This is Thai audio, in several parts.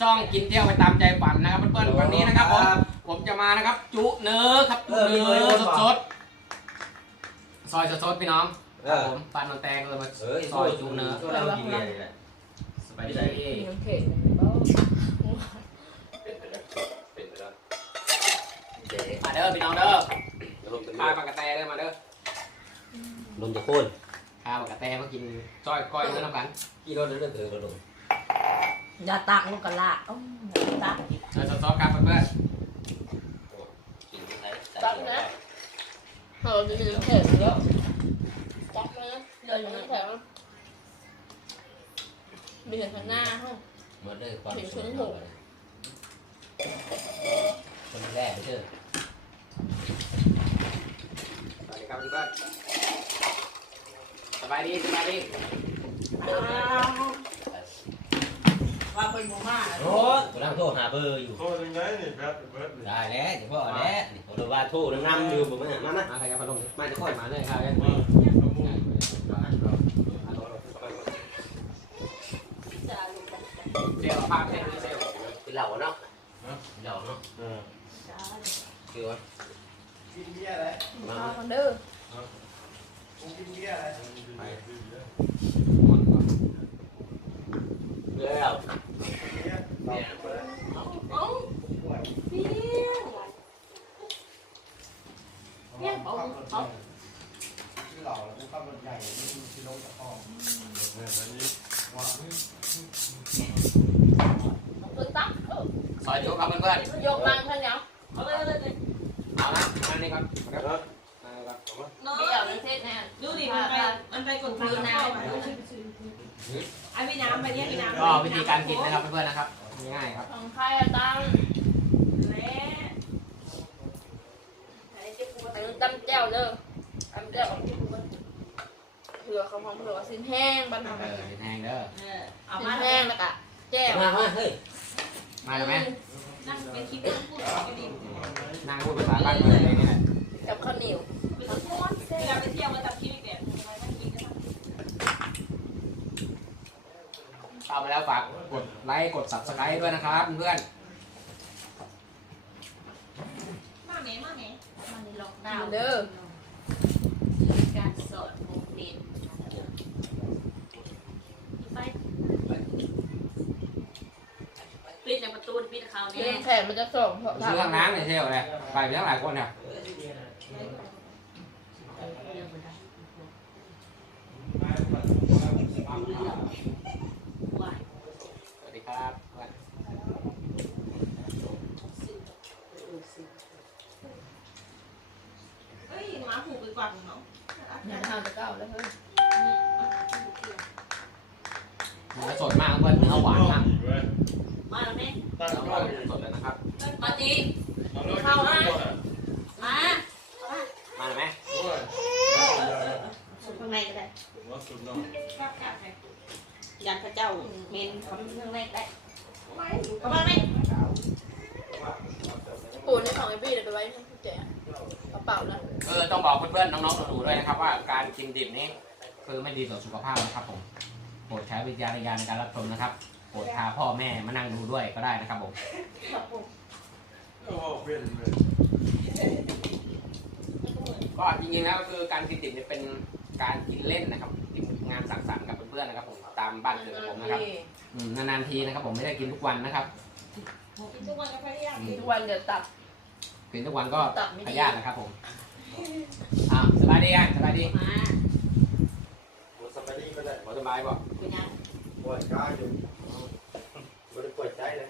ช่องกินเที่ยวไปตามใจฝันนะครับเพื่อนๆวันนี้นะครับผมผมจะมานะครับ จุเนื้อครับจุเนื้อสดๆซอยสดๆพี่น้องครับผมปานนนแตงเลยมาเอ้ยซอยจุเนื้อช่วยเรากินเนี่ยแหละสบายดีมีน้ำเค็มเป็นไปแล้วมาเด้อพี่น้องเด้อลมเป็นข้าวปลากระแตเด้อมาเด้อลมจะโค่นข้าวปลากระแตมากินซอยก้อยเนื้อน้ำกันกี่รถเรื่อยๆเถอะลมอ ย่าตักลูกกะละอ้าวอย่าตักซอยสดๆครับเพื่อนกินอะไรเออมีน้ำเค็มเยอะจักเลยเดินน้ำแข็งมีเห็นข้างหน้าห้องหมดเลยความถึงชุดหกคนแรกไปเถอะๆสวัสดีครับเพื่อนๆสบายดีสบายดีว่าเป็นหมูม่าโอ้กำลังโทรหาเบอร์อยู่ โทษยังไงนี่แบบเบิร์ดเลยได้แล้วเดี๋ยวพ่อแล้วผมโดนว่าโทรนั่งอยู่ผมมามามามาใครกับพัดลมมาจะค่อยมาเลยครับมาขโมยเดี๋ยวภาพเส้นนี้เซลกินเหล้าเนาะเหล้าเนาะเออคือว่ากินเบียร์อะไรมาข้าวคนเด้อกูกินเบียร์อะไรไป แล้วเอ้าเปี้ยงเนี่ยเขาเขาหล่อแล้วกูขับรถใหญ่นี่คือรถตะกองเนี่ยอันนี้ว่าตัวตักเออซอยจุครับเพื่อนยกลังท่านยังเอาเลยเลยเลย ๆเอาละมานี่ครับมาครับมาครับ เดี๋ยวนั่นเสร็จแน่ ดูดิมันไปมันไปกดพื้นน้ำไอ้พี่น้ำไปเนี่ยพี่น้ำ ก็วิธีการกินนะครับเพื่อนๆนะครับง่ายๆครับ ของใครอะตังและตังตำแจ่วเด้อตำแจ่วเผื่อเขาพร้อมเผื่อว่าสิ้นแห้งบ้านเอเราอแห้งเด้อ เออเอาสิ้มานแห้งแล้วก็แจ่วมามาเฮ้ยมาเลยไหมนั่งเป็นคลิปนั่งพูดกันดินั่งพูดภาษาบ้านเมืองเลยนี่แหละกับข้าวเหนียว เป็นต้นเวลาไปเที่ยวมาตัดคลิปแบบนั่งกินกัน เข้ามา แล้วฝากกดไลค์กด subscribe ด้วยนะครับเพื่อนมาไหนมาไหนมาในล็อกดาดาววน์เด้อการสอนโมเดลไปปิดในประตูปิดเขาเพีเนี่ยยงแข็งมันจะส่งเพราะๆซื้อห้องน้ำเนี่ยเที่ยวเลยไปไปทั้งหลายคนเนี่ยสวัสดีครับเพื่อน เฮ้ยหมาผูกไปกว่าเนาะ อย่าทำจะเก้าแล้วเฮ้ย เนื้อสดมากเพื่อนเนื้อหวานมาก มาแล้วแม่ ตั้ง เนื้อห กล้ วา อน ง สดเลยนะครับ มาจี เข้ามา มา มา เลยไหมโอ้ยข้างในก็ได้ผมว่าสุดน้องยันพระเจ้าเมนคำข้างในได้เข้ามาไหมปูนในของไอ้บี้เดี๋ยวไปไว้ให้แกกระเป๋าแล้วเออต้องบอกเพื่อนๆน้องๆหนูๆด้วยนะครับว่าการกินดิบนี้ คือไม่ดีต่อสุขภาพนะครับผมโปรดใช้วิจารณญาณในการรับชมนะครับโปรดพาพ่อแม่มานั่งดูด้วยก็ได้นะครับผมโอ้เป็นเลย ก็จริงๆแล้วก็คือการกินดิบเนี่ยเป็นการกินเล่นนะครับกินงานสังสรรค์กับเพื่อนๆนะครับ ผมตามบ้านเกิดของผมนะครับอืมนานๆทีนะครับ ผมไม่ได้กินทุกวันนะครับทุกวันก็พยายามอืมทุกวันเดี๋ยวตับกินทุกวันก็ตับไม่ดีพยาธินะครับ ผมอ่าสบายดีอะสบายดีมาสบายดีก็ได้หมอสบายบอกคุณยังปวดกายอยู่ไม่ได้ปวดใจเลย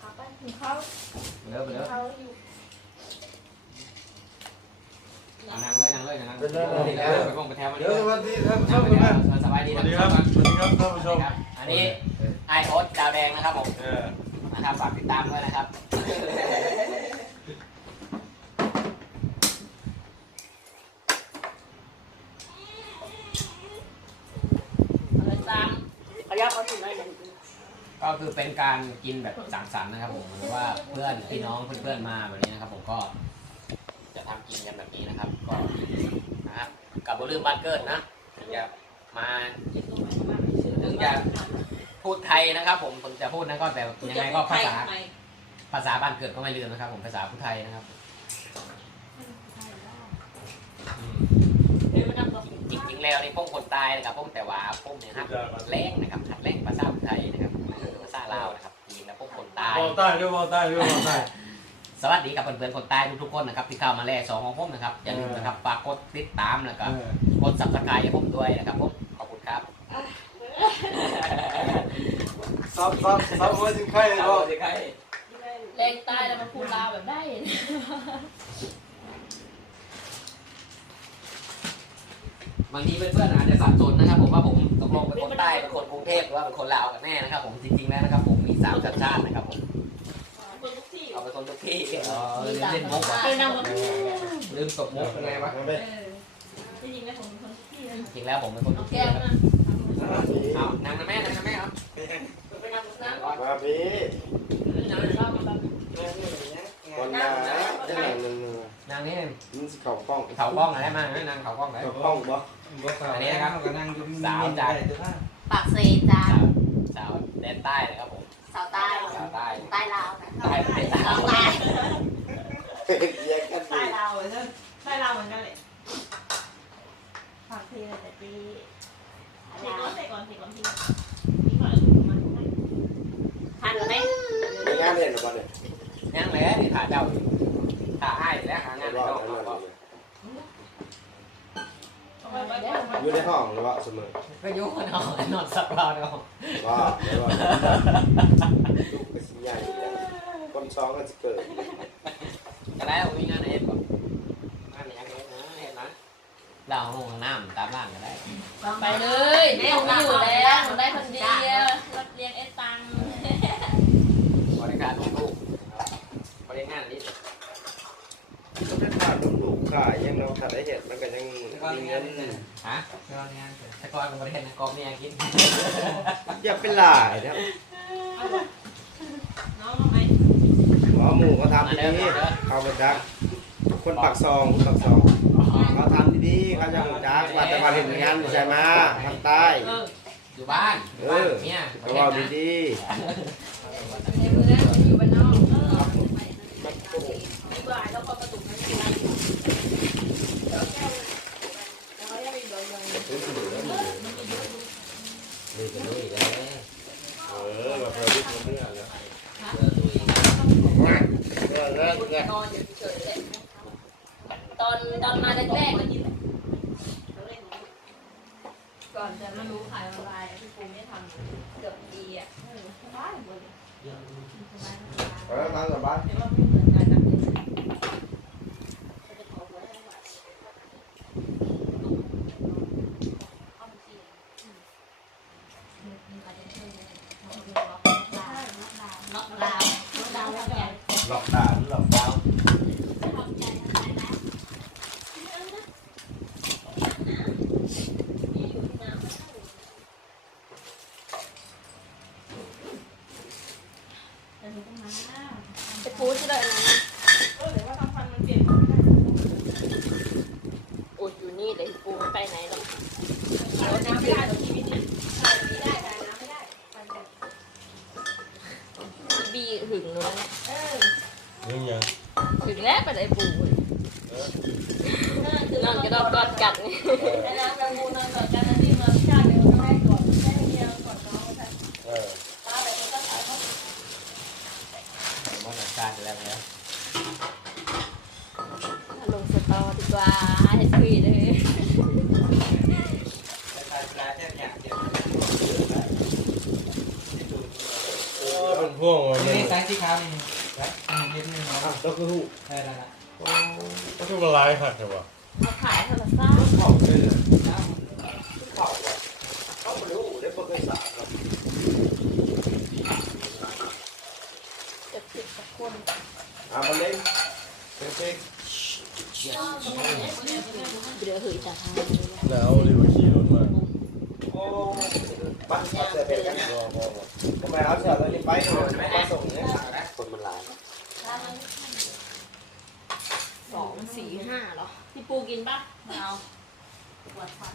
เอาไปถึงเขาเด้อไปเด้อ เขาอยู่เอานั่งเลยนั่งเลยนั่งเป็นเลเรื่องยอะไรเด้อไปพงไปแถวมาเดี๋เด้ยวอสวัสดีท่านผู้ชนั่งมไปกันเด้อสบายดีสวันะสดีคครัรับบสวัสดีครับท่านผู้ชมครับอันนี้ไอโอ๊ตดาวแดงนะครับผมเออนะครับฝากติดตามด้วยนะครับอะไรตามขยับเอาถึงไหนเนี่ยก็คือเป็นการกินแบบสังสรรค์นะครับผมหรือว่าเพื่อนพี่น้องเพื่อนๆมาแบบนี้นะครับผมก็จะ ทำกินกันแบบนี้นะครับ ก็นะครับกับบลืมบ้านเกิดนะถึงจะมาถึงจะโพพูดไทยนะครับผมผมจะพูดนะก็แบบคุณยังจะไงพูก็ดไทภายษาทำไมภาษาบ้านเกิดก็ไม่ลืมนะครับ ผมภาษาพูดไทยนะครับอืมเดี๋ยวมันนำตัวจริงๆแล้วนี่พวกคนตายนะครับพวกแต่ว่าพวกเนี่ยครับแรงนะครับหัดแรงภาษาพูดไทยนะครับภาษาลาวนะครับจริงๆแล้วพวกคนตายบอลใต้ด้วยบอลใต้ด้วยบอลใต้ สวัสดีกับเพื่อนๆคนใต้ทุกๆคนนะครับที่เข้ามาแลกสองของผมนะครับอย่าลืมนะครับฝากกดติดตามแล้วก็กดซับสไครต์ให้ผมด้วยนะครับผมขอบคุณครับซับซับซับไว้ถึงใครเอาบอลสิใครแรงตายแล้วมาพูดลาวแบบได้บางทีเพื่อนๆอาจจะสับสนนะครับ ผมว่าผมตกลงเป็นคนใต้เป็นคนกรุงเทพหรือว่าเป็นคนลาวกันแน่นะครับ ผมจริงๆแล้วนะครับผมมีสามสัญชาตินะครับผม คนทุกที่ เอาเป็นคนทุกที่เออลืมเล่นมุกเคยนำมาลืมตบมุกเป็นไงวะเออจริงๆแล้วผมเป็นคนทุกที่นะจริงแล้วผมเป็นคนทุเอากที่แก้วนะครับมาเอานางนะแม่นางนะแม่ครับไปนำน้ำมาพี่นางเล่ามาแบบวันนาจะไหนนึงนางนี่มันสิเข่ากล้องเขากล้องอะไรมากนางเขากล้องไหนเข่ากล้องบ่อันนี้นะครับสาวจากปากเซจ้าสาวสาวแดนใต้นะครับผม สาวใต้สาวใต้ใต้ลาวนะใต้ใต้สาสาววใต้แยกกันใต้ดีลาวเลยใต้ลาวเหมือนกันเลยปากเซเลยแต่ตีเสกก่อนเสกก่อนเสกก่อนทีนี่ก่อนมาทันไหมไม่งานเล่นหรอบ่เนี่ยยังเลยนี่ขาเจ้าขา อยู่ในห้องหรือว่าเสมอก็ยุ่งกันเอานอนสักรอบเนาะว่าแล้วว่าลูกก็สิใหญ่คนช้องก็จะเกิดก็ได้เอามีงานเอ็ดก่อนงานอย่างเงี้ยนะเห็นไหมเราห้องน้ำตามบ้านก็ได้ ไปเลยไม่ต้องอยู่แล้วหนูได้คนเดียวรถเลี้ยงเอสตัง บริการลูกบริการนี้ ก็เป็นขา ดลูกขายยังเราขาดได้เห็ดมันก็ยังมีเงินฮะตะกอนกับบริการกองเนี่ยกินอย่าเป็นหลายนะน้องทำไมหมอหมูเขาทำดีๆเขาไปจักคนปักซองคนปักซองเขาทำดีๆเขาจะหูจักว่าแต่มาเห็นงานอยู่ใช่ไหมทางใต้เอออยู่บ้านเออเนี่ยเขาบอกดีในมื ดีกว่าแล้วก็ประตูมันด้วยแล้วเออแบบเราดิบมันเรื่องแล้วเรื่องเรื่องเรื่องนอนอยู่เฉยเลยตอนตอนมาแรกๆมันก่อนจะมารู้ขายออนไลน์พี่ปูไม่ทำเกือบปีอะสบายหมดเลยสบายสบาย เออมาสบาย แต่ว่าไม่เหมือนกันนะล็อกดาวน์ล็อกดาวน์แล้วกัน หลอกดาวหลอกดาว ไปพูดที่เลยนะเออเดี๋ยวว่าทำฟันมันเปลี่ยนโอ้ยอยู่นี่เลยปูไม่ไปไหนหรอกเอาน้ำไม่ได้หรอกชีวิตนี้บีหึงหนูนะเออยังยังหึงแล้วไปไหนปูนอนก็นอนกอดกันนี่ไอ้น้ำกระมูนอนกอดกันนะที่มาชาติเดียวก็ให้กอดแม่เดียวกอดน้องค่ะ เออ ตาแบบนี้ก็ถ่ายเขา มันชาติแล้วแล้ว ลงสตอดีกว่าให้คุยเลย เออเป็น พวกมันนี่สายสีขาวนี่ครับอ่าเห็นนี่เนาะอะต้องคือหูได้แล้วละก็คือละลายค่ะใช่ป่ะมาขายโทรศัพท์เข่าเลยเข่าอะเข้าไปดูได้ปกติสาครับเจ็ดสิบกว่าคนอะมาเล่นเป็นเพลงเดือหือจากทางแล้วรีบขี่รถมา โอ้ปั้นเขาเสียเป็นกันทำไมเอาเสียแล้วนี่ไปไม่มาส่งเนี่ยคนมันหลายสองสี่ห้าเหรอพี่ปูกินป่ะเอาปวดฟัน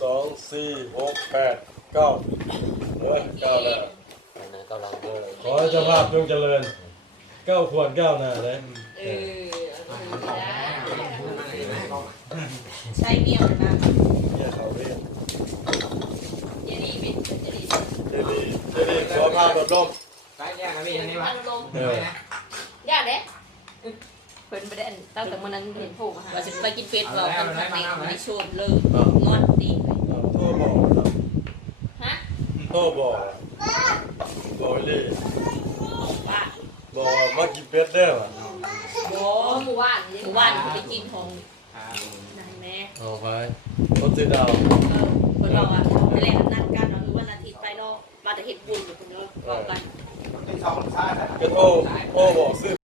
สองสี่หกแปดเก้าเออเก้าแล้วก็ลองดูขอให้เจ้าภาพจงเจริญเก้าขวดเก้าหน้าเลยเออ เอาไปได้ใช้เมียนะเนี่ยเขาเรียกเจนี่เป็นเจนี่เจดีเจดีขอพาโดดร่มไปแยกกันพี่อันนี้วะพันลมเออยากเด้เพิ่นไปได้ตั้งแต่มื้อนั้นเห็นผูกว่าสิไปกินเป็ดเรากันครั้งนี้ไม่ชวนเลยงอนตีโทษบอกฮะโทษบอกบอกเลยบอกว่ามากินเป็ดได้ป่ะโอ้หมู่บ้านหมู่บ้านไปกินของ เอาไปรถซื้อดาวเออคนบอกว่าไปเล่นนัดกันเนาะหรือวันอาทิตย์ไปเนาะมาแต่เฮ็ดบุญอยู่คนเนาะบอกกัน เป็นสองชาติ กระโทษโทษบอกซื้อ